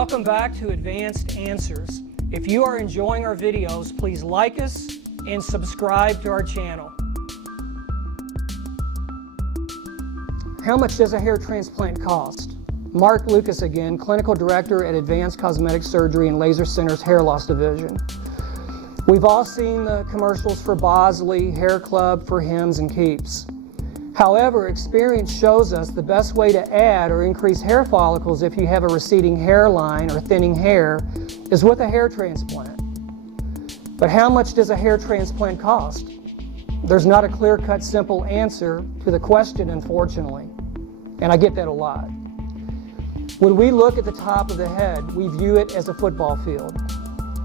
Welcome back to Advanced Answers. If you are enjoying our videos, please like us and subscribe to our channel. How much does a hair transplant cost? Mark Lucas again, Clinical Director at Advanced Cosmetic Surgery and Laser Center's Hair Loss Division. We've all seen the commercials for Bosley, Hair Club, for Hims and Keeps. However, experience shows us the best way to add or increase hair follicles if you have a receding hairline or thinning hair is with a hair transplant. But how much does a hair transplant cost? There's not a clear-cut, simple answer to the question, unfortunately, and I get that a lot. When we look at the top of the head, we view it as a football field.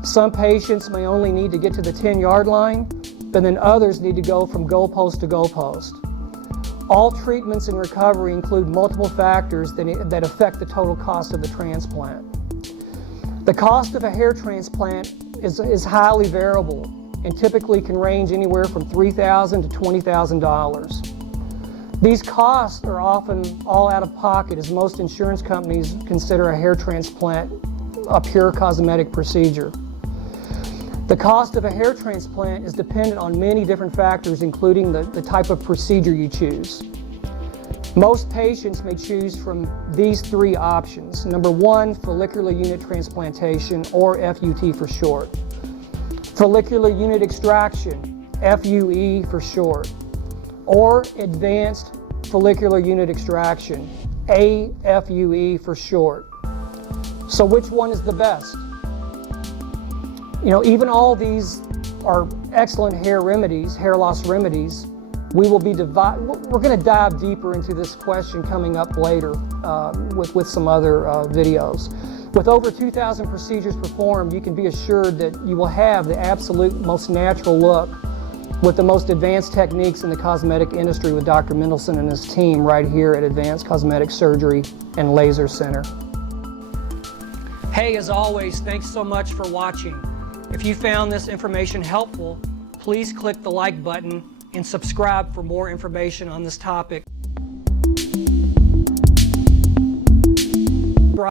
Some patients may only need to get to the 10-yard line, but then others need to go from goalpost to goalpost. All treatments and recovery include multiple factors that affect the total cost of the transplant. The cost of a hair transplant is highly variable and typically can range anywhere from $3,000 to $20,000. These costs are often all out of pocket, as most insurance companies consider a hair transplant a pure cosmetic procedure. The cost of a hair transplant is dependent on many different factors, including the type of procedure you choose. Most patients may choose from these three options. Number one, follicular unit transplantation, or FUT for short. Follicular unit extraction, FUE for short. Or advanced follicular unit extraction, AFUE for short. So which one is the best? You know, even all these are excellent hair remedies, hair loss remedies. We're going to dive deeper into this question coming up later with some other videos. With over 2,000 procedures performed, you can be assured that you will have the absolute most natural look with the most advanced techniques in the cosmetic industry with Dr. Mendelson and his team right here at Advanced Cosmetic Surgery and Laser Center. Hey, as always, thanks so much for watching. If you found this information helpful, please click the like button and subscribe for more information on this topic